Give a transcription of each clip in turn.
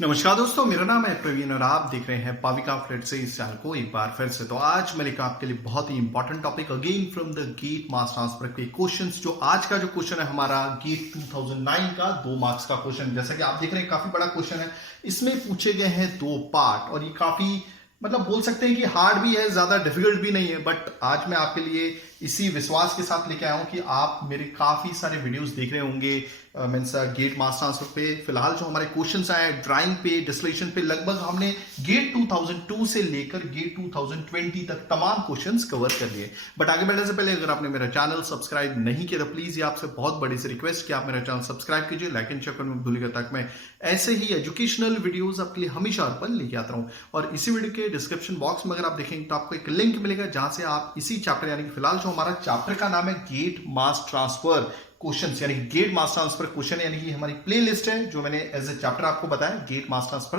नमस्कार दोस्तों, मेरा नाम है प्रवीण और आप देख रहे हैं पाविका फ्लेट से इस चैनल को एक बार फिर से। तो आज मैं लेकर आपके लिए बहुत ही important topic again from the GATE mass transfer के क्वेश्चंस। जो आज का जो क्वेश्चन है हमारा गेट 2009 का 2 मार्क्स का क्वेश्चन। जैसा कि आप देख रहे हैं काफी बड़ा क्वेश्चन है, इसमें पूछे गए हैं 2 पार्ट और ये काफी बोल सकते हैं कि हार्ड भी है, ज्यादा डिफिकल्ट भी नहीं है। बट आज मैं आपके लिए इसी विश्वास के साथ लेके आया हूं कि आप मेरे काफी सारे वीडियोस देख रहे होंगे मीन्स गेट मास ट्रांसफर पे। फिलहाल जो हमारे क्वेश्चंस आए हैं ड्राइंग पे, डिस्टिलेशन पे, लगभग हमने गेट 2002 से लेकर गेट 2020 तक तमाम क्वेश्चंस कवर कर लिए। बट आगे बढ़ने से पहले अगर आपने मेरा चैनल सब्सक्राइब नहीं किया तो प्लीज ये आपसे बहुत बड़ी सी रिक्वेस्ट कि आप मेरा चैनल सब्सक्राइब कीजिए, लाइक एंड शेयर करना मत भूलिएगा, ताकि मैं ऐसे ही एजुकेशनल वीडियोस आपके लिए हमेशा और पल लेके आता रहूं। और इसी वीडियो के डिस्क्रिप्शन बॉक्स में अगर आप देखेंगे तो आपको एक लिंक मिलेगा जहां से आप इसी चैप्टर यानी कि फिलहाल जो हमारा चैप्टर का नाम है गेट मास ट्रांसफर क्वेश्चंस यानी कि गेट मास ट्रांसफर क्वेश्चन यानी कि हमारी प्लेलिस्ट है जो मैंने एज ए चैप्टर आपको बताया गेट मास ट्रांसफर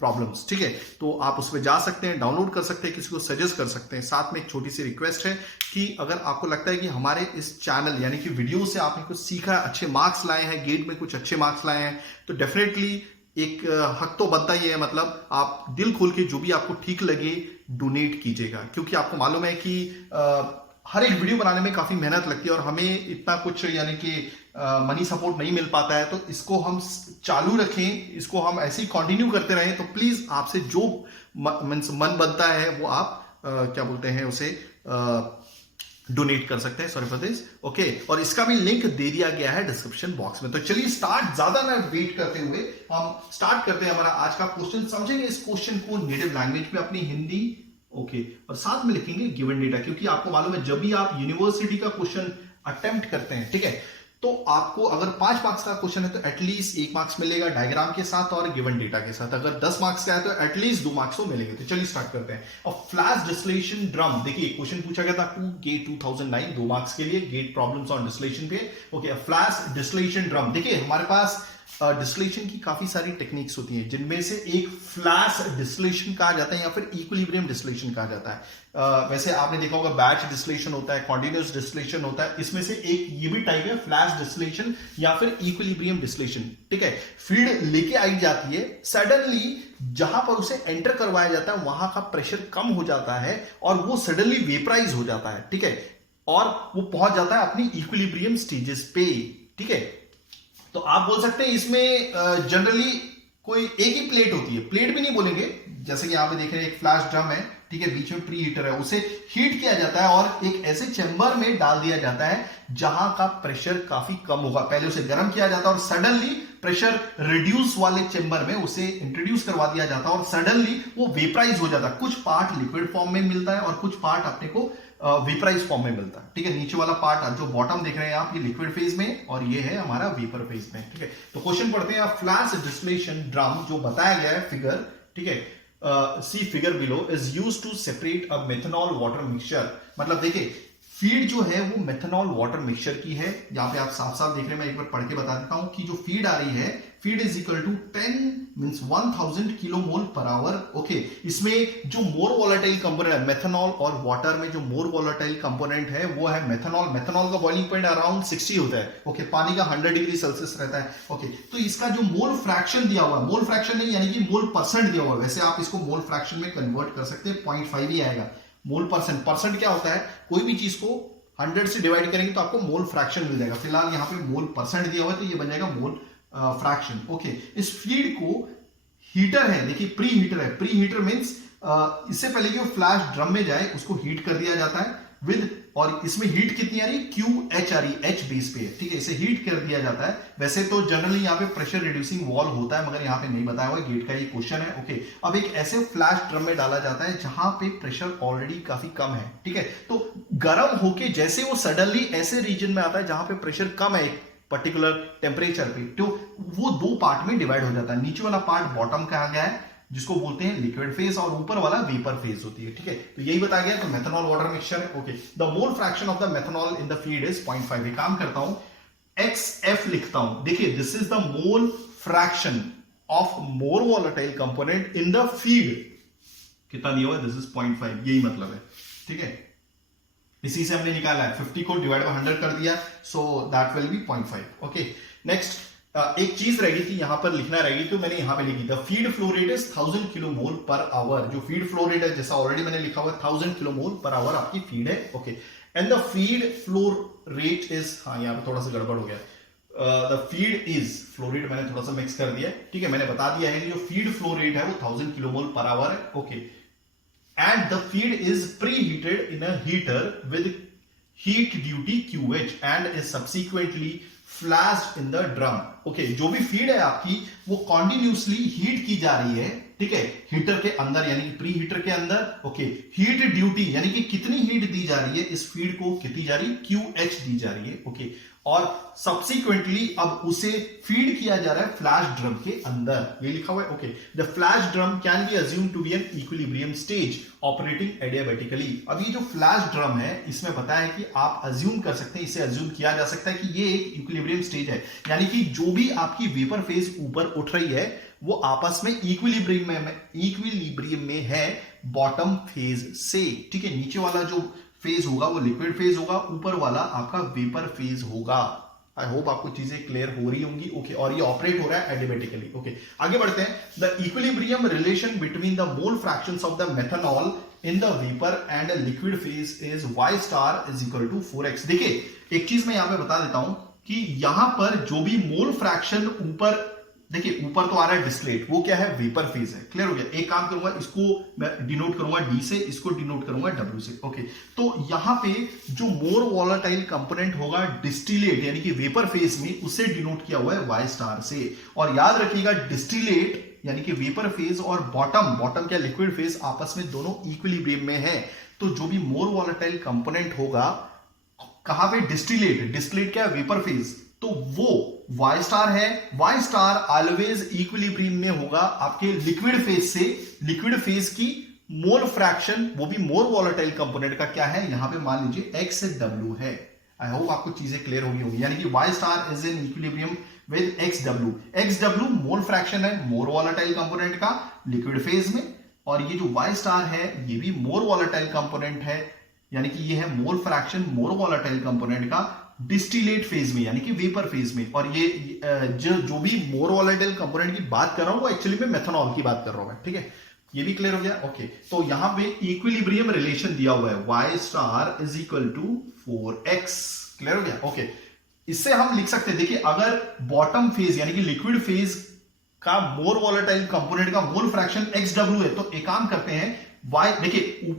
प्रॉब्लम्स। ठीक है, तो आप उस पर जा सकते हैं, डाउनलोड कर सकते हैं, किसी को सजेस्ट कर सकते हैं। साथ में एक छोटी सी रिक्वेस्ट है कि अगर आपको लगता है कि हमारे इस चैनल यानी कि वीडियो से आपने कुछ सीखा, अच्छे मार्क्स लाए हैं, गेट में कुछ अच्छे मार्क्स लाए हैं, तो डेफिनेटली एक हक तो बनता ही है। आप दिल खोल के जो भी आपको ठीक लगे डोनेट कीजिएगा, क्योंकि आपको मालूम है कि हर एक वीडियो बनाने में काफी मेहनत लगती है और हमें इतना कुछ यानी कि मनी सपोर्ट नहीं मिल पाता है। तो इसको हम चालू रखें, इसको हम ऐसे ही कंटिन्यू करते रहें। तो प्लीज आपसे जो मन बनता है वो आप क्या बोलते हैं उसे डोनेट कर सकते हैं। Sorry for this. ओके, और इसका भी लिंक दे दिया गया है डिस्क्रिप्शन बॉक्स में। तो चलिए स्टार्ट, ज्यादा ना वेट करते हुए हम स्टार्ट करते हैं हमारा आज का क्वेश्चन। समझेंगे इस क्वेश्चन को नेटिव लैंग्वेज में, अपनी हिंदी। ओके, और साथ में लिखेंगे गिवन डेटा, क्योंकि आपको मालूम है जब भी आप यूनिवर्सिटी का क्वेश्चन अटेम्प्ट करते हैं, ठीक है, तो आपको अगर 5 मार्क्स का क्वेश्चन है तो एटलीस्ट 1 मार्क्स मिलेगा डायग्राम के साथ और गिवन डेटा के साथ। अगर 10 मार्क्स का है तो एटलीस्ट 2 मार्क्स तो मिलेंगे। तो चलिए स्टार्ट करते हैं। और फ्लैश डिस्टिलेशन ड्रम, देखिए क्वेश्चन पूछा गया था गेट 2009 2 मार्क्स के लिए, गेट प्रॉब्लम्स ऑन डिस्टिलेशन पे। ओके, फ्लैश डिस्टिलेशन ड्रम, देखिए हमारे पास डिस्टिलेशन की काफी सारी टेक्निक्स होती हैं, जिनमें से एक फ्लैश डिस्टिलेशन कहा जाता है या फिर इक्विलिब्रियम डिस्टिलेशन कहा जाता है। वैसे आपने देखा होगा बैच डिस्टिलेशन होता है, कॉन्टिन्यूअस डिस्टिलेशन होता है, इसमें से एक ये भी टाइप है फ्लैश डिस्टिलेशन या फिर इक्विलिब्रियम डिस्टिलेशन। ठीक है, फीड लेके आई जाती है, सडनली जहां पर उसे एंटर करवाया जाता है वहां का प्रेशर कम हो जाता है और वो सडनली वेपराइज हो जाता है। ठीक है, और वो पहुंच जाता है अपनी इक्विलिब्रियम स्टेजेस पे। ठीक है, तो आप बोल सकते हैं इसमें जनरली कोई एक ही प्लेट होती है, प्लेट भी नहीं बोलेंगे, जैसे कि यहां पे देख रहे हैं एक फ्लैश ड्रम है, ठीक है, बीच में प्री हीटर है, उसे हीट किया जाता है और एक ऐसे चेंबर में डाल दिया जाता है जहां का प्रेशर काफी कम होगा। पहले उसे गर्म किया जाता है और सडनली प्रेशर रिड्यूस वाले चेंबर में उसे इंट्रोड्यूस करवा दिया जाता है और सडनली वो वेपराइज हो जाता है। कुछ पार्ट लिक्विड फॉर्म में मिलता है और कुछ पार्ट अपने को वेपराइज फॉर्म में मिलता है। ठीक है, नीचे वाला पार्ट जो बॉटम देख रहे हैं आप, ये लिक्विड फेज में और ये है हमारा वेपर फेज में। ठीक है, तो क्वेश्चन पढ़ते हैं। फ्लैश डिस्टिलेशन ड्रम जो बताया गया है फिगर, ठीक है, see figure below, is used to separate a methanol water mixture. देखिए फीड जो है वो मेथनॉल वाटर मिक्सचर की है। यहाँ पे आप साफ साफ देख रहे हैं, मैं एक बार पढ़ के बता देता हूं कि जो फीड आ रही है, feed is equal to 1000 kilo mole per hour. Okay, इसमें जो मोर वॉलेटाइल कंपोनेंट है मेथनॉल और वाटर में, जो मोर वॉलेटाइल कंपोनेंट है वो है मेथनॉल। मेथनॉल का बॉइलिंग पॉइंट अराउंड 60 होता है। ओके, पानी का 100 डिग्री सेल्सियस रहता है। ओके, तो इसका जो मोल फ्रैक्शन दिया हुआ है, मोल फ्रैक्शन नहीं यानी कि मोल परसेंट दिया हुआ है, वैसे आप इसको मोल फ्रैक्शन में कन्वर्ट कर सकते हैं, 0.5 ही आएगा। मोल परसेंट, परसेंट क्या होता है, कोई भी चीज को 100 से डिवाइड करेंगे तो आपको मोल फ्रैक्शन मिल जाएगा। फिलहाल यहाँ पे मोल परसेंट दिया हुआ है तो ये बन जाएगा मोल फ्रैक्शन। ओके, इस फीड को हीटर है, देखिए प्री हीटर है, प्री हीटर मींस इससे पहले कि वो फ्लैश ड्रम में जाए उसको हीट कर दिया जाता है विद, और इसमें हीट कितनी आ रही है, QH आ रही है, H बेस पे है। ठीक है, इसे हीट कर दिया जाता है। वैसे तो जनरली यहाँ पे प्रेशर रिड्यूसिंग वॉल होता है, मगर यहाँ पे नहीं बताया हुआ, गेट का ये क्वेश्चन है। ओके, अब एक ऐसे फ्लैश ड्रम में डाला जाता है जहां पे प्रेशर ऑलरेडी काफी कम है। ठीक है, तो गर्म होके जैसे वो सडनली ऐसे रीजन में आता है जहां पे प्रेशर कम है पर्टिकुलर टेम्परेचर पे, तो वो 2 पार्ट में डिवाइड हो जाता है। नीचे वाला पार्ट बॉटम कहा गया है जिसको बोलते हैं लिक्विड फेज और ऊपर वाला वेपर फेज होती है। ठीक है, तो यही बताया गया। तो मेथनॉल वाटर मिक्सचर है। Okay, the mole fraction of the methanol in the feed is 0.5। एक काम करता हूं, XF लिखता हूं। देखिए this is the mole fraction of more volatile component in the feed. कितना दिया हुआ है, दिस इज 0.5, यही मतलब है। ठीक है, इसी से हमने निकाला है, 50 को डिवाइड बाय 100 कर दिया, so that will be 0.5। Okay, next एक चीज रह गई थी यहां पर लिखना रह गई, तो मैंने यहां पे लिखी the feed flow rate is 1000 kilomole पर आवर। जो फीड फ्लो रेट है जैसा ऑलरेडी मैंने लिखा हुआ 1000 किलोमोल पर आवर आपकी फीड है। Okay, and the feed flow rate is, हाँ यहाँ पे थोड़ा सा गड़बड़ हो गया, the feed is, flow rate मैंने थोड़ा सा मिक्स कर दिया है, ठीक है, मैंने बता दिया है कि जो फीड फ्लो रेट है वो 1000 किलोमोल पर आवर है। Okay, and the feed is pre heated in a heater with heat duty QH and is subsequently flashed in the drum. Okay, जो भी फीड है आपकी वो कॉन्टिन्यूसली हीट की जा रही है, ठीक है, हीटर के अंदर यानी कि प्री हीटर के अंदर। ओके, हीट ड्यूटी यानी कि कितनी हीट दी जा रही है इस फीड को, कितनी जा रही है, QH दी जा रही है। ओके, और सब्सिक्वेंटली अब उसे फीड किया जा रहा है फ्लैश ड्रम के अंदर, ये लिखा हुआ है। Okay, the flash drum can be assume to be an equilibrium stage operating adiabatically. अब ये जो फ्लैश ड्रम है इसमें बताया कि आप अज्यूम कर सकते हैं, इसे अज्यूम किया जा सकता है कि ये एक इक्विलिब्रियम स्टेज है, यानी कि जो भी आपकी वेपर फेज ऊपर उठ रही है वो आपस में इक्विलिब्रियम में है बॉटम फेज से, ठीक है। नीचे वाला जो फेज होगा वो लिक्विड फेज होगा, ऊपर वाला आपका वेपर फेज होगा। आई होप आपको चीजें क्लियर हो रही होंगी। ओके, और ये ऑपरेट हो रहा है एडियाबेटिकली। ओके, आगे बढ़ते हैं। The equilibrium relation between the mole fractions of the methanol in the vapour and liquid phase is Y star is equal to 4x। देखिए, एक चीज मैं यहां पे बता देता हूं कि यहां पर जो भी मोल फ्रैक्शन ऊपर, देखिए ऊपर तो आ रहा है डिस्टिलेट, वो क्या है, वेपर फेज है। क्लियर हो गया। एक काम करूंगा, इसको मैं डिनोट करूंगा D से, इसको डिनोट करूंगा W से। ओके, तो यहां पे जो मोर वॉलेटाइल कंपोनेंट होगा डिस्टिलेट यानी कि वेपर फेज में, उसे डिनोट किया हुआ है Y स्टार से। और याद रखिएगा डिस्टिलेट यानी कि वेपर फेज और बॉटम क्या, लिक्विड फेज, आपस में दोनों इक्विलिब्रियम में है। तो जो भी मोर वॉलेटाइल कंपोनेंट होगा कहां पे, डिस्टिलेट क्या है, वेपर फेज, तो वो Y स्टार है। Y स्टार ऑलवेज इक्विलिब्रियम में होगा आपके लिक्विड फेज से। लिक्विड फेज की मोल फ्रैक्शन, वो भी मोर वॉलेटाइल कंपोनेंट का क्या है, यहां पे मान लीजिए XW है। आई होप आपको चीजें क्लियर होगी होंगी, यानी कि Y star is in equilibrium with XW mole fraction है मोर वॉलेटाइल कंपोनेंट का लिक्विड फेज में, और ये जो Y स्टार है ये भी मोर वॉलेटाइल कंपोनेंट है, यानी कि ये है मोल फ्रैक्शन मोर वॉलेटाइल कंपोनेंट का डिस्टिलेट फेज में यानी कि वेपर फेज में। और ये जो भी मोर वॉलेटाइल कंपोनेंट की बात कर रहा हूं वो एक्चुअली में मेथनॉल की बात कर रहा हूं मैं, ठीक है, ये भी क्लियर हो गया। ओके, तो यहां पे इक्विलिब्रियम रिलेशन दिया हुआ है, Y star is equal to 4x। Clear हो गया। ओके, इससे हम लिख सकते हैं, देखिए अगर बॉटम फेज यानी कि लिक्विड फेज का मोर वॉलेटाइल कंपोनेंट का मोल फ्रैक्शन XW है, तो एक काम करते हैं, Y देखिए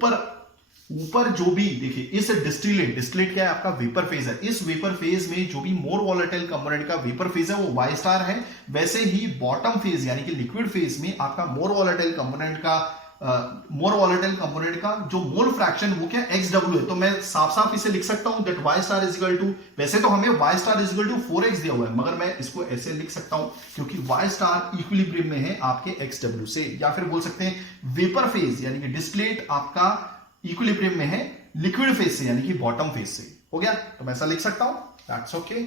ऊपर जो भी, देखिए इस डिस्टिलेट क्या है, आपका वेपर फेज है, इस वेपर फेज में जो भी मोर वॉलेटाइल कंपोनेंट का वेपर फेज है वो Y स्टार है। वैसे ही बॉटम फेज यानी कि लिक्विड फेज में आपका मोर वॉलेटाइल कंपोनेंट का जो मोल फ्रैक्शन वो क्या XW है। तो मैं साफ इसे लिख सकता हूं that Y star is equal to, वैसे तो हमें Y star is equal to 4x दिया हुआ है, मगर मैं इसको ऐसे लिख सकता हूं क्योंकि Y स्टार इक्विलिब्रियम में है आपके XW से, या फिर बोल सकते हैं वेपर फेज यानी कि डिस्टिलेट आपका इक्विलिब्रियम में है लिक्विड फेज से यानी कि बॉटम फेज से। हो गया, तो मैं ऐसा लिख सकता हूं, दैट्स ओके।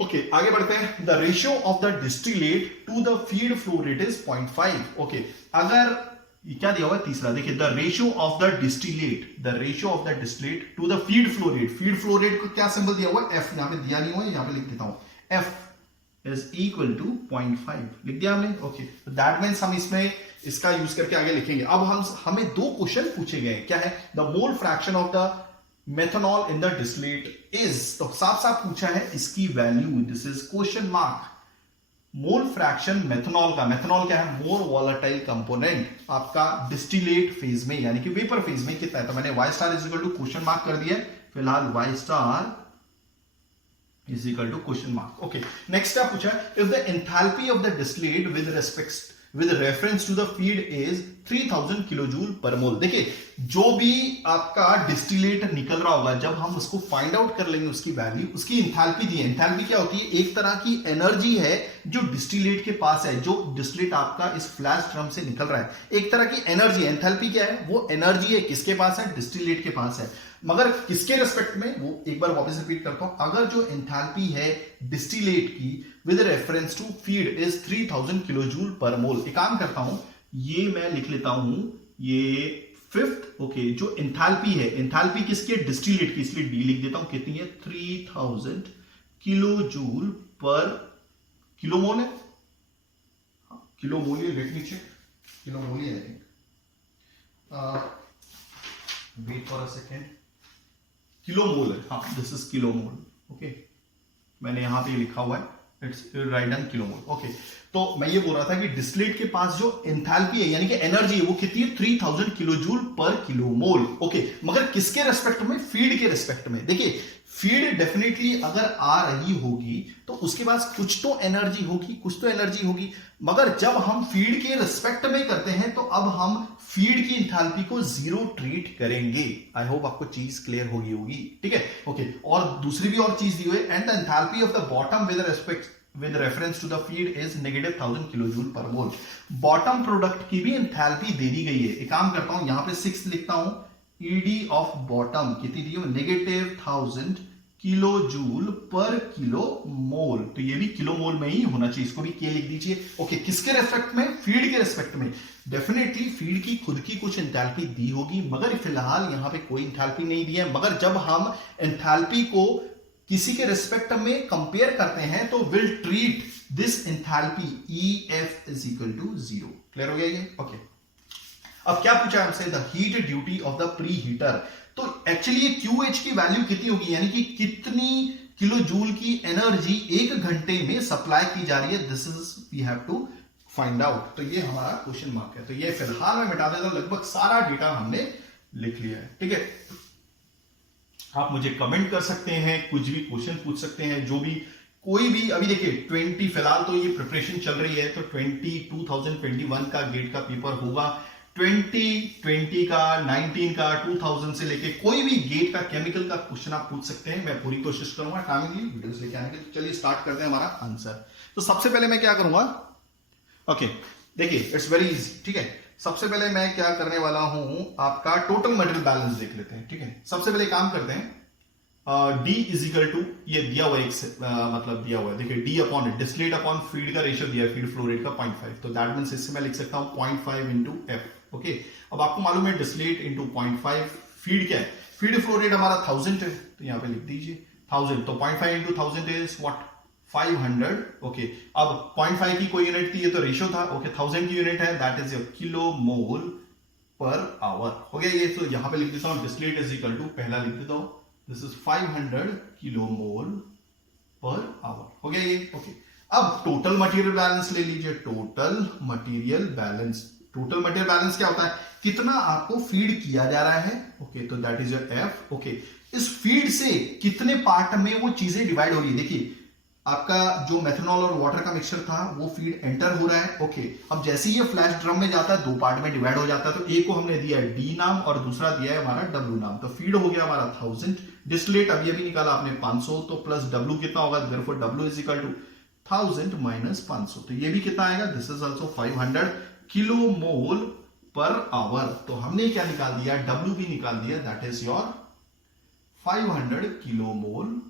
ओके, आगे बढ़ते हैं। The ratio of the distillate to the feed flow rate is 0.5। Okay, अगर क्या दिया हुआ है तीसरा, देखिए the ratio of the distillate to the feed flow rate को क्या सिंबल दिया हुआ है, F, यहां पे दिया नहीं हुआ है, यहां पे लिख देता हूं, F इज इक्वल टू 0.5 लिख दिया हमने। ओके, तो दैट मीन्स हम इसमें इसका यूज करके आगे लिखेंगे। अब हमें दो क्वेश्चन पूछे गए, क्या है, the mole fraction of the methanol in the distillate is, तो साफ पूछा है इसकी value, this is question mark. Mole fraction methanol क्या है, मोर वॉलेटाइल कंपोनेंट आपका डिस्टिलेट फेज में यानी कि वेपर फेज में कितना है, तो मैंने Y star is equal to question mark कर दिया, फिलहाल Y star is equal to question mark. Okay, next क्या पूछा है, if the enthalpy of the distillate with reference to the feed is 3000 kilojoule per मोल। देखिए जो भी आपका डिस्टिलेट निकल रहा होगा, जब हम उसको फाइंड आउट कर लेंगे उसकी वैल्यू, उसकी एंथैल्पी दी है। एंथैल्पी क्या होती है, एक तरह की एनर्जी है जो डिस्टिलेट के पास है, जो डिस्टिलेट आपका इस फ्लैश ड्रम से निकल रहा है, एक तरह की एनर्जी। एंथैल्पी क्या है, वो एनर्जी है किसके पास है, डिस्टिलेट के पास है, मगर किसके रिस्पेक्ट में, वो एक बार वापस रिपीट करता हूं, अगर जो एंथैल्पी है डिस्टिलेट की with reference to feed is 3000 kilojoule per mole. एक काम करता हूं, ये मैं लिख लेता हूं, ये फिफ्थ। ओके, जो एंथैल्पी है, एंथैल्पी किसकी है, डिस्टिलेट की, इसलिए डी लिख देता हूं, कितनी है, 3000 किलोजूल पर किलोमोल है, किलोमोल ही, लेट मी चेक, किलोमोल ही I think, wait for a second, kilomole है, हाँ दिस इज किलोमोल, ओके मैंने यहां पे लिखा हुआ है, it's write down kilomole, okay. तो मैं ये बोल रहा था कि डिस्टिलेट के पास जो एंथैल्पी है यानी कि एनर्जी है वो कितनी है, 3000 किलोजूल पर किलोमोल, ओके। मगर किसके रेस्पेक्ट में, फीड के रेस्पेक्ट में। देखिए फीड डेफिनेटली अगर आ रही होगी तो उसके पास कुछ तो एनर्जी होगी, कुछ तो एनर्जी होगी, मगर जब हम फीड के रेस्पेक्ट में करते हैं तो अब हम फीड की एंथैल्पी को जीरो ट्रीट करेंगे। आई होप आपको चीज क्लियर होगी, ठीक है, ओके। और दूसरी भी और चीज दी हुई है, and the enthalpy of the bottom with reference to the feed is -1000 kilojoule per mole. Bottom product की भी एंथैल्पी दे दी गई है। एक काम करता हूं, यहां पे 6 लिखता हूं, ईडी ऑफ बॉटम कितनी दी है, -1000 किलो जूल पर किलो मोल। तो ये भी किलो मोल में ही होना चाहिए, इसको भी के लिख दीजिए, ओके। किसके रेस्पेक्ट में, फीड के रेस्पेक्ट में। डेफिनेटली फीड की खुद की कुछ एंथैल्पी दी होगी, मगर फिलहाल यहां पे कोई एंथैल्पी नहीं दी है। मगर जब हम एंथैल्पी को किसी के रेस्पेक्ट में कंपेयर करते हैं तो will treat this enthalpy EF is equal to 0। Clear हो गया ये, ओके। अब क्या पूछा हमसे, the heat duty of the preheater. तो एक्चुअली ये QH की वैल्यू कितनी होगी, यानी कि कितनी किलो जूल की एनर्जी 1 घंटे में सप्लाई की जा रही है, this is we have to find out. तो ये हमारा क्वेश्चन मार्क है। तो ये फिलहाल मैं मिटा देता हूं, लगभग सारा डेटा हमने लिख लिया है, ठीक है। आप मुझे कमेंट कर सकते हैं, कुछ भी क्वेश्चन पूछ सकते हैं, जो भी कोई भी। अभी देखिए 20 फिलहाल तो ये प्रिपरेशन चल रही है, तो 2021 का गेट का पेपर होगा, 2020 का, 19 का, 2000 से लेके कोई भी गेट का केमिकल का क्वेश्चन आप पूछ सकते हैं। मैं पूरी कोशिश करूंगा टाइमली वीडियोस लेके आने की। तो चलिए स्टार्ट करते हैं हमारा आंसर। तो सबसे पहले मैं क्या करूंगा, ओके देखिए इट्स वेरी इजी, ठीक है। सबसे पहले मैं क्या करने वाला हूं, आपका टोटल मटेरियल बैलेंस देख लेते हैं, ठीक है। सबसे पहले काम करते हैं, D इज इक्वल टू, ये दिया हुआ है, मतलब दिया हुआ है, देखिए D upon distillate upon feed का रेशियो दिया है, फीड फ्लो रेट का 0.5, तो दैट मींस इससे मैं लिख सकता हूं 0.5 इंटू F, ओके। अब आपको मालूम है डिस्टिलेट इंटू 0.5, फीड क्या है, फीड फ्लो रेट हमारा 1000 है, तो यहां पे लिख दीजिए 1000, तो 0.5 इंटू 1000 इज व्हाट, 500, ओके। अब 0.5 की कोई यूनिट थी, ये तो रेशियो था, ओके। 1000 की यूनिट है, that is your kilo mole per our, हो गया ये। तो यहां पे लिख देता हूं डिस्टिलेट इज इक्वल टू, पहला लिख देता हूं, this is 500 kilo mole per our, हो गया ये, ओके। अब टोटल मटेरियल बैलेंस ले लीजिए, total material balance. Total material balance क्या होता है, कितना आपको फीड किया जा रहा है, ओके, तो that is your F, okay. इस फीड से कितने पार्ट में वो चीजें डिवाइड हो रही है, देखिए आपका जो मेथनॉल और वाटर का मिक्सचर था वो फीड एंटर हो रहा है, ओके। अब जैसे ही ये फ्लैश ड्रम में जाता है, 2 पार्ट में डिवाइड हो जाता है, तो एक को हमने दिया है D नाम और दूसरा दिया है हमारा W नाम, तो फीड हो गया हमारा 1000, डिस्टिलेट अभी निकाला आपने 500, तो प्लस W कितना होगा, therefore W is equal to 1000 minus 500, तो ये भी कितना आएगा, this is also 500 kilo mole per hour. तो हमने क्या निकाल दिया, W भी निकाल दिया, that is your 500 kilo mole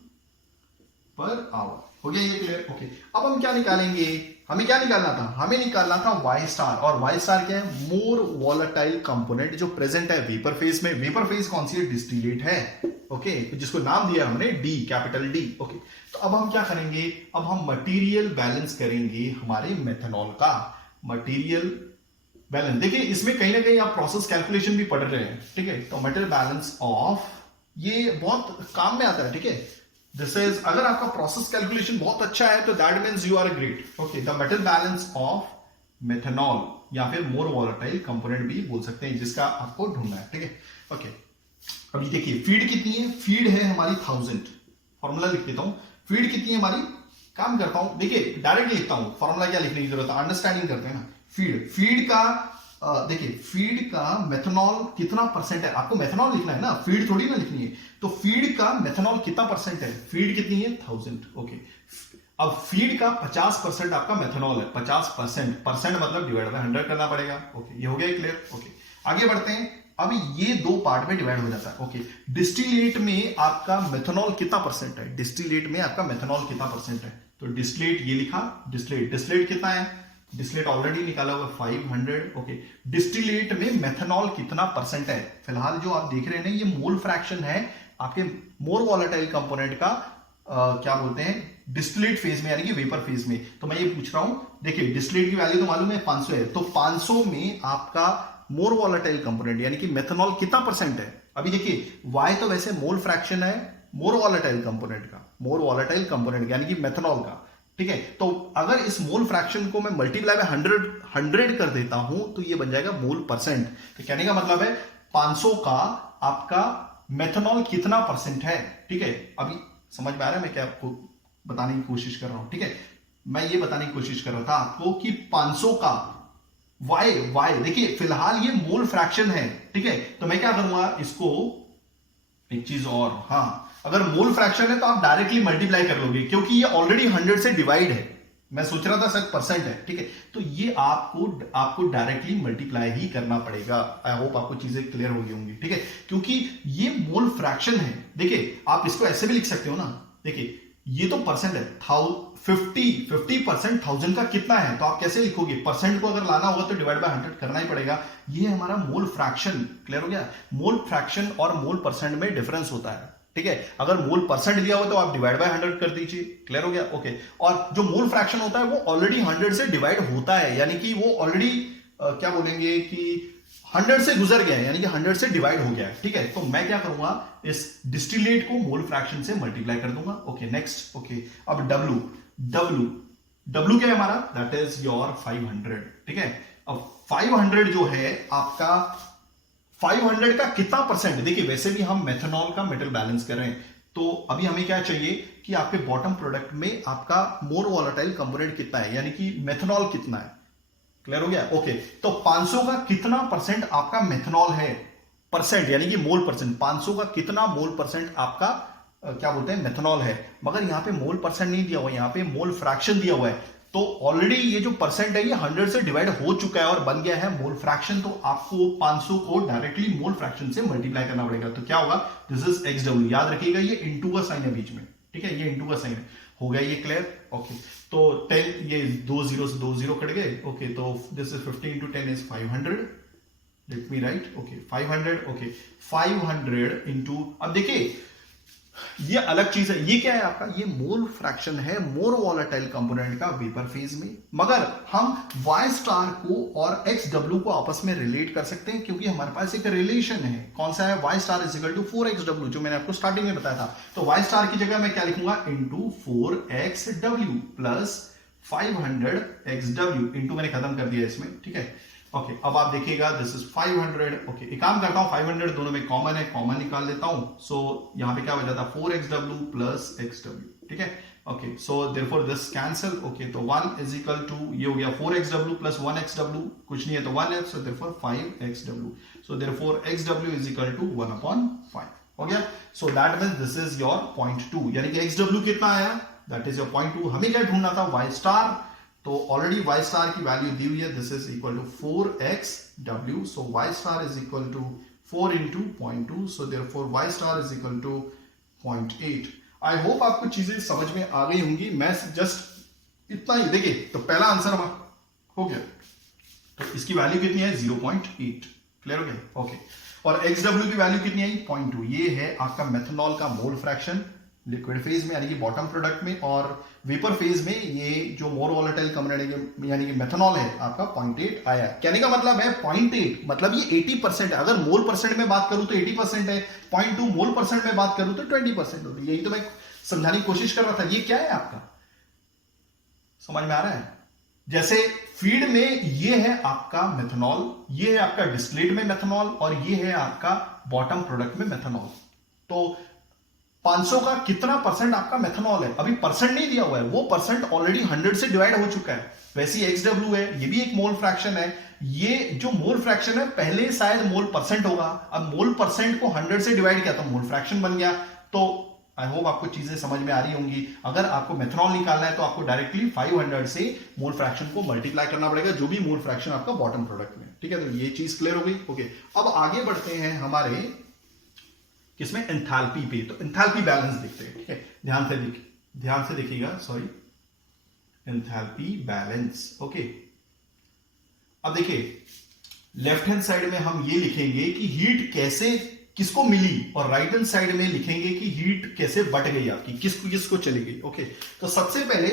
per our, हो गया ये क्लियर, ओके। अब हम क्या निकालेंगे, हमें क्या निकालना था, हमें निकालना था Y स्टार, और Y स्टार क्या है, मोर वॉलेटाइल कंपोनेंट जो प्रेजेंट है वेपर फेज में। वेपर फेज कौन सी है, डिस्टिलेट है, ओके, जिसको नाम दिया हमने D, कैपिटल D, ओके। तो अब हम क्या करेंगे, अब हम मटेरियल बैलेंस करेंगे हमारे मेथनॉल का, मटेरियल बैलेंस। देखिए इसमें कहीं ना कहीं आप प्रोसेस कैलकुलेशन भी पढ़ रहे हैं, ठीक है। तो मटेरियल बैलेंस ऑफ, ये बहुत काम में आता है, ठीक है। दिस इज, अगर आपका प्रोसेस कैलकुलेशन बहुत अच्छा है तो that means you are great, okay. The metal balance of methanol, या फिर मोर वॉलेटाइल कंपोनेंट भी बोल सकते हैं, जिसका आपको ढूंढना है, ठीक है, ओके। अभी देखिए फीड कितनी है, फीड है हमारी 1000, फॉर्मूला लिख देता हूं, फीड कितनी है हमारी, काम करता हूं, देखिए डायरेक्ट लिखता हूं, फॉर्मूला क्या लिखने की जरूरत है, अंडरस्टैंडिंग करते हैं ना। फीड का देखिए फीड का मेथनॉल कितना परसेंट है, आपको मेथनॉल लिखना है ना, फीड थोड़ी ना लिखनी है। तो फीड का मेथनॉल कितना परसेंट है, फीड कितनी है 1000, ओके। अब फीड का 50% आपका मेथनॉल है, 50%, परसेंट मतलब डिवाइड बाय 100 करना पड़ेगा, ओके। ये हो गया क्लियर, ओके। आगे बढ़ते हैं, अब ये 2 पार्ट में डिवाइड हो जाता है, ओके। डिस्टिलेट में आपका मेथनॉल कितना परसेंट है, डिस्टिलेट में आपका मेथनॉल कितना परसेंट है, तो डिस्टिलेट ये लिखा, डिस्टिलेट कितना है, डिस्टिलेट ऑलरेडी निकाला हुआ 500, ओके। डिस्टिलेट में मेथनॉल कितना परसेंट है, फिलहाल जो आप देख रहे हैं ये मोल फ्रैक्शन है आपके मोर वॉलेटाइल कंपोनेंट का क्या बोलते हैं, डिस्टिलेट फेज में यानी कि वेपर फेज में। तो मैं ये पूछ रहा हूं, देखिए डिस्टिलेट की वैल्यू तो मालूम है 500 है, तो 500 में आपका मोर वॉलेटाइल कंपोनेंट यानी कि मेथनॉल कितना परसेंट है। अभी देखिए वाई तो वैसे मोल फ्रैक्शन है मोर वॉलेटाइल कंपोनेंट का, मोर वॉलेटाइल कंपोनेंट यानी कि मेथनॉल का, ठीक है। तो अगर इस मोल फ्रैक्शन को मैं मल्टीप्लाई में 100 कर देता हूं तो ये बन जाएगा मोल परसेंट। तो कहने का मतलब है 500 का आपका मेथनॉल कितना परसेंट है, ठीक है। अभी समझ में आ रहा है मैं क्या आपको बताने की कोशिश कर रहा हूं, ठीक है। मैं ये बताने की कोशिश कर रहा था आपको कि 500 का वाई देखिए फिलहाल ये मोल फ्रैक्शन है, ठीक है। तो मैं क्या करूंगा इसको, एक चीज और, हाँ अगर मोल फ्रैक्शन है तो आप डायरेक्टली मल्टीप्लाई कर लोगे क्योंकि ये ऑलरेडी 100 से डिवाइड है। मैं सोच रहा था शायद परसेंट है, ठीक है। तो ये आपको डायरेक्टली मल्टीप्लाई ही करना पड़ेगा। आई होप आपको चीजें क्लियर हो गई होंगी, ठीक है। क्योंकि ये मोल फ्रैक्शन है, देखिए आप इसको ऐसे भी लिख सकते हो ना, देखिए ये तो परसेंट है, 50% 1000 का कितना है, तो आप कैसे लिखोगे, परसेंट को अगर लाना होगा तो डिवाइड बाय 100 करना ही पड़ेगा। ये हमारा मोल फ्रैक्शन, क्लियर हो गया। मोल फ्रैक्शन और मोल परसेंट में डिफरेंस होता है, ठीक है। अगर मोल परसेंट दिया हो तो आप डिवाइड बाय 100 कर दीजिए, क्लियर हो गया, ओके। और जो मोल फ्रैक्शन होता है वो ऑलरेडी 100 से डिवाइड होता है, यानी कि वो ऑलरेडी क्या बोलेंगे कि 100 से गुजर गया है, यानी कि 100 से डिवाइड हो गया है, ठीक है। तो मैं क्या करूंगा, इस डिस्टिलेट को मोल फ्रैक्शन से मल्टीप्लाई कर दूंगा, ओके नेक्स्ट, ओके। अब W क्या है हमारा, दैट इज योर 500, ठीक है। अब 500 जो है आपका, 500 का कितना परसेंट, देखिए वैसे भी हम मेथनॉल का मेटल बैलेंस कर रहे हैं, तो अभी हमें क्या चाहिए कि आपके बॉटम प्रोडक्ट में आपका मोर वॉलेटाइल कंपोनेंट कितना है, यानी कि मेथनॉल कितना है, क्लियर हो गया, ओके। तो 500 का कितना परसेंट आपका मेथनॉल है, परसेंट यानी कि मोल परसेंट, 500 का कितना मोल परसेंट आपका क्या बोलते हैं मेथनॉल है। मगर यहां पे मोल परसेंट नहीं दिया हुआ, यहां पे मोल फ्रैक्शन दिया हुआ है, तो ऑलरेडी ये जो परसेंट है ये 100 से डिवाइड हो चुका है और बन गया है मोल फ्रैक्शन। तो आपको 500 को डायरेक्टली मोल फ्रैक्शन से मल्टीप्लाई करना पड़ेगा। तो क्या होगा, दिस इज XW, याद रखिएगा ये इंटू का साइन है बीच में, ठीक है, ये इंटू का साइन है। हो गया ये क्लियर, ओके। तो 10, ये 2 0 से 2 0 कट गए, ओके। तो this is 50 into 10 is 500, let me right, okay 500, okay 500 into, अब देखिए ये अलग चीज है, ये क्या है आपका, ये मोल फ्रैक्शन है मोर वॉलेटाइल कंपोनेंट का वेपर फेज में। मगर हम वाई स्टार को और XW को आपस में रिलेट कर सकते हैं क्योंकि हमारे पास एक रिलेशन है, कौन सा है, Y star is equal to 4XW, जो मैंने आपको स्टार्टिंग में बताया था। तो वाई स्टार की जगह मैं क्या लिखूंगा, into 4XW plus 500XW, into मैंने खत्म कर दिया इसमें, ठीक है, ओके। अब आप देखिएगा दिस इज 500, ओके। एक काम करता हूं, 500 दोनों में कॉमन है, कॉमन निकाल लेता हूं। सो यहां पे क्या हो जाता है 4XW प्लस XW, ठीक है, okay. So therefore this cancel, okay. तो 1 इज इक्वल टू, ये हो गया 4XW प्लस 1XW, कुछ नहीं है तो 1 है, so therefore 5XW, so therefore XW is equal to 1/5 हो गया। So that means this is your 0.2, यानी कि XW कितना आया, दैट इज योर 0.2। हमें क्या ढूंढना था, वाई स्टार, तो ऑलरेडी वाई स्टार की वैल्यू दी हुई है, this is equal to 4XW, so Y star is equal to 4 into 0.2, so therefore Y star is equal to 0.8। I hope आपको चीजें समझ में आ गई होंगी। मैं जस्ट इतना ही, देखिए तो पहला आंसर हमारा हो गया, तो इसकी वैल्यू कितनी है 0.8, क्लियर हो गया, ओके। और XW की वैल्यू कितनी आई 0.2, ये है आपका मेथनॉल का मोल फ्रैक्शन लिक्विड फेज में यानी कि बॉटम प्रोडक्ट में, और वेपर फेज में ये जो मोर वॉलेटाइल कंपोनेंट यानी कि मेथनॉल है आपका 0.8 आया। कहने का मतलब है 0.8 मतलब ये 80% है। अगर मोल परसेंट में बात करूं तो 80% है, 0.2 मोल परसेंट में बात करूं तो 20% होती है। यही तो मैं समझाने की कोशिश कर रहा था। ये क्या है आपका, समझ में आ रहा है, जैसे फीड में ये है आपका मेथनॉल, ये है आपका डिस्टिलेट में मेथनॉल, और ये है आपका बॉटम प्रोडक्ट में मेथनॉल। तो 500 का कितना परसेंट आपका मेथनॉल है, अभी परसेंट नहीं दिया हुआ है, वो परसेंट ऑलरेडी 100 से डिवाइड हो चुका है। वैसे ही XW है, ये भी एक मोल फ्रैक्शन है। ये जो मोल फ्रैक्शन है पहले शायद मोल परसेंट होगा, अब मोल परसेंट को 100 से डिवाइड किया तो मोल फ्रैक्शन बन गया। तो आई होप आपको चीजें समझ में आ रही होंगी। अगर आपको मेथनॉल निकालना है तो आपको डायरेक्टली 500 से मोल फ्रैक्शन को मल्टीप्लाई करना पड़ेगा, जो भी मोल फ्रैक्शन आपका बॉटम प्रोडक्ट में, ठीक है। तो ये चीज क्लियर हो गई, ओके। अब आगे बढ़ते हैं हमारे किसमें, एंथैल्पी पे। तो एंथैल्पी बैलेंस देखते हैं, ठीक है, ध्यान से देखिएगा, सॉरी, एंथैल्पी बैलेंस, ओके। अब देखिए लेफ्ट हैंड साइड में हम ये लिखेंगे कि हीट कैसे किसको मिली, और राइट हैंड साइड में लिखेंगे कि हीट कैसे बट गई आपकी, किसको किसको चली गई। ओके, तो सबसे पहले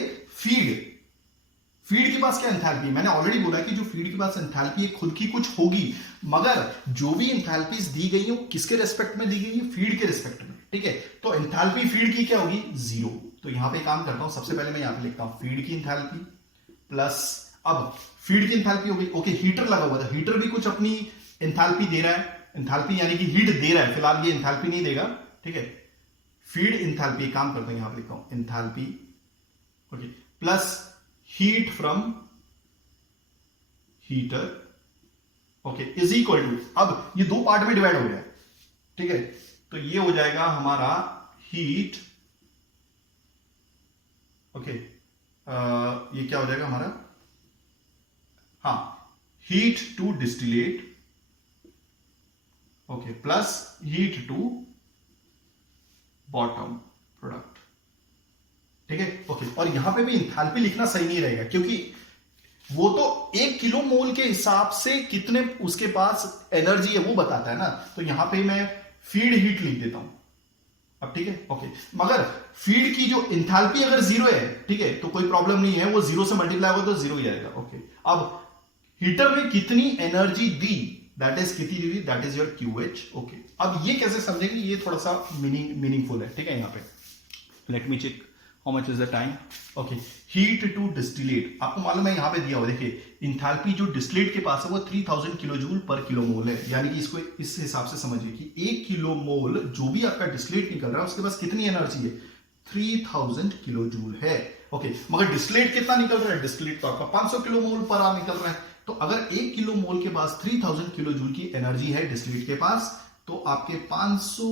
फीड के पास क्या एंथैल्पी, मैंने ऑलरेडी बोला कि जो फीड के पास एंथैल्पी है खुद की कुछ होगी, मगर जो भी एंथैल्पीज दी गई है वो किसके रेस्पेक्ट में दी गई है, फीड के रेस्पेक्ट में। ठीक है, तो एंथैल्पी फीड की क्या होगी, 0। तो यहां पे काम करता हूं, सबसे पहले मैं यहां पे लिखता हूं फीड की एंथैल्पी प्लस, अब फीड की एंथैल्पी हो गई। ओके, हीटर लगा हुआ था, हीटर भी कुछ अपनी एंथैल्पी दे रहा है, एंथैल्पी यानी कि हीट दे रहा है, फिलहाल ये एंथैल्पी नहीं देगा। ठीक है, फीड एंथैल्पी, काम करते हैं यहां पे लिखता हूं enthalpy, okay, plus heat from heater, okay, is equal to, अब ये दो पार्ट में डिवाइड हो गया है। ठीक है, तो ये हो जाएगा हमारा हीट, ओके, ये क्या हो जाएगा हमारा, हाँ, heat to distillate, okay, plus heat to bottom product. ठीक है, ओके, और यहां पे भी एंथैल्पी लिखना सही नहीं रहेगा, क्योंकि वो तो 1 किलो मोल के हिसाब से कितने उसके पास एनर्जी है वो बताता है ना, तो यहां पे मैं फीड हीट लिख देता हूं। अब ठीक है, ओके, मगर फीड की जो एंथैल्पी अगर 0 है, ठीक है, तो कोई प्रॉब्लम नहीं है, वो 0 से मल्टीप्लाई होगा तो 0 ही आएगा। ओके, अब हीटर ने कितनी एनर्जी दी, दैट इज कितनी दी, that is your QH। Okay, अब ये कैसे समझेंगे, ये थोड़ा सा मीनिंगफुल है। ठीक है, यहां पे let me check how much is the time. Okay, heat to distillate, आपको मालूम है यहां पे दिया हुआ, देखिए इंथैल्पी जो डिस्टिलेट के पास है वो 3000 किलो जूल पर किलो मोल है, यानी कि इसको इस हिसाब से समझिए कि 1 किलो मोल जो भी आपका डिस्टिलेट निकल रहा है उसके पास कितनी एनर्जी है, 3000 किलो जूल है। ओके, मगर डिस्टिलेट कितना निकल रहा है, डिस्टिलेट तो आपका 500 किलो मोल पर आवर निकल रहा है, तो अगर 1 किलो मोल के पास 3000 किलो जूल की एनर्जी है डिस्टिलेट के पास, तो आपके 500,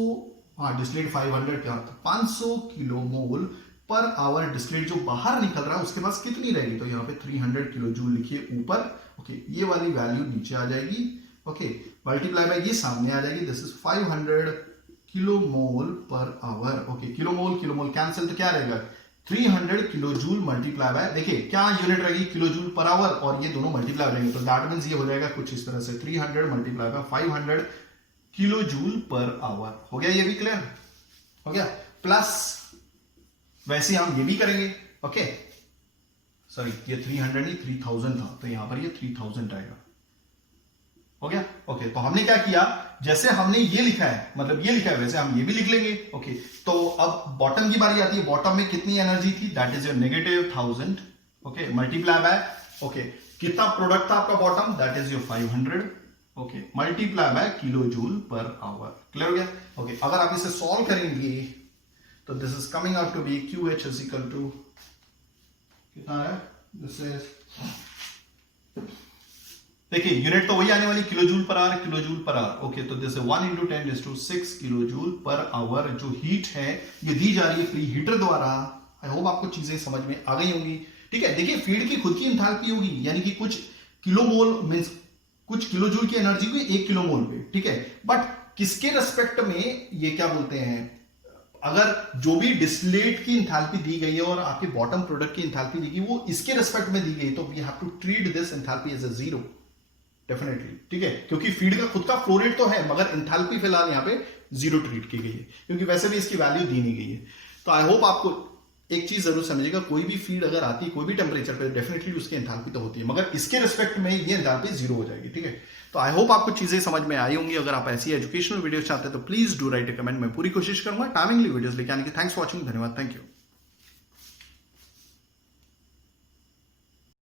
हाँ डिस्टिलेट 500 क्या होता है, 500 kilo mole per our distillate जो बाहर निकल रहा है उसके पास कितनी रहेगी, तो यहाँ पे 300 किलो जूल लिखिए ऊपर। ओके, ये वाली वैल्यू नीचे आ जाएगी। ओके, मल्टीप्लाई बाय ये सामने आ जाएगी, this is 500 kilo mole per hour. Okay, kilo mole cancel, तो क्या रहेगा 300 किलो जूल मल्टीप्लाई बाय, देखिए क्या यूनिट रहेगी, किलो जूल पर आवर, और ये दोनों मल्टीप्लाई हो जाएंगे, तो दैट मींस ये हो जाएगा कुछ इस तरह से 300 multiply by 500 kilo joule per our. हो गया, ये भी क्लियर हो गया, प्लस वैसे हम ये भी करेंगे। ओके, सॉरी ये 300 नहीं 3000 था, तो यहां पर ये 3000 आएगा। हो गया, ओके, तो हमने क्या किया, जैसे हमने ये लिखा है, मतलब ये लिखा है, वैसे हम ये भी लिख लेंगे। ओके, तो अब बॉटम की बारी आती है, बॉटम में कितनी एनर्जी थी, that is your -1000। Okay, multiply by, okay, कितना प्रोडक्ट था आपका bottom, that is your 500। Okay, multiply by kilo joule per hour. Clear हो गया। ओके, अगर आप इसे सॉल्व करेंगे तो this is coming out to be QH is equal to कितना है, दिस इज, देखिए यूनिट तो वही आने वाली, kilo joule per hour. Okay, तो this 1 × 10⁶ kilo joule per hour जो हीट है ये दी जा रही है प्री हीटर द्वारा। आई होप आपको चीजें समझ में आ गई होंगी। ठीक है, देखिए फीड की खुद की एंथैल्पी होगी, यानी कि कुछ किलो मोल मींस कुछ किलो जूल की एनर्जी को 1 किलो मोल पे। ठीक है, बट किसके रेस्पेक्ट में, ये क्या बोलते हैं, अगर जो भी डिस्टिलेट की एंथैल्पी दी गई है और आपके बॉटम प्रोडक्ट की एंथैल्पी दी गई वो इसके रेस्पेक्ट में दी गई, तो we have to treat this enthalpy as a 0 definitely. ठीक है, क्योंकि फीड का खुद का फ्लो रेट तो है, मगर एंथैल्पी फिलहाल यहाँ पे 0 ट्रीट की गई है, क्योंकि वैसे भी इसकी वैल्यू दी नहीं गई है। तो आई होप आपको एक चीज जरूर समझिएगा, कोई भी फीड अगर आती है कोई भी टेम्परेचर पे, डेफिनेटली उसकी एंथैल्पी तो होती है, मगर इसके रिस्पेक्ट में ये एंथैल्पी 0 हो जाएगी। ठीक है, तो आई होप आपको चीजें समझ में आई होंगी। अगर आप ऐसी एजुकेशनल वीडियो चाहते हैं तो please do right A comment, मैं पूरी कोशिश करूंगा टाइमिंगली वीडियोस लेके आने की। थैंक्स फॉर वॉचिंग, धन्यवाद, थैंक यू।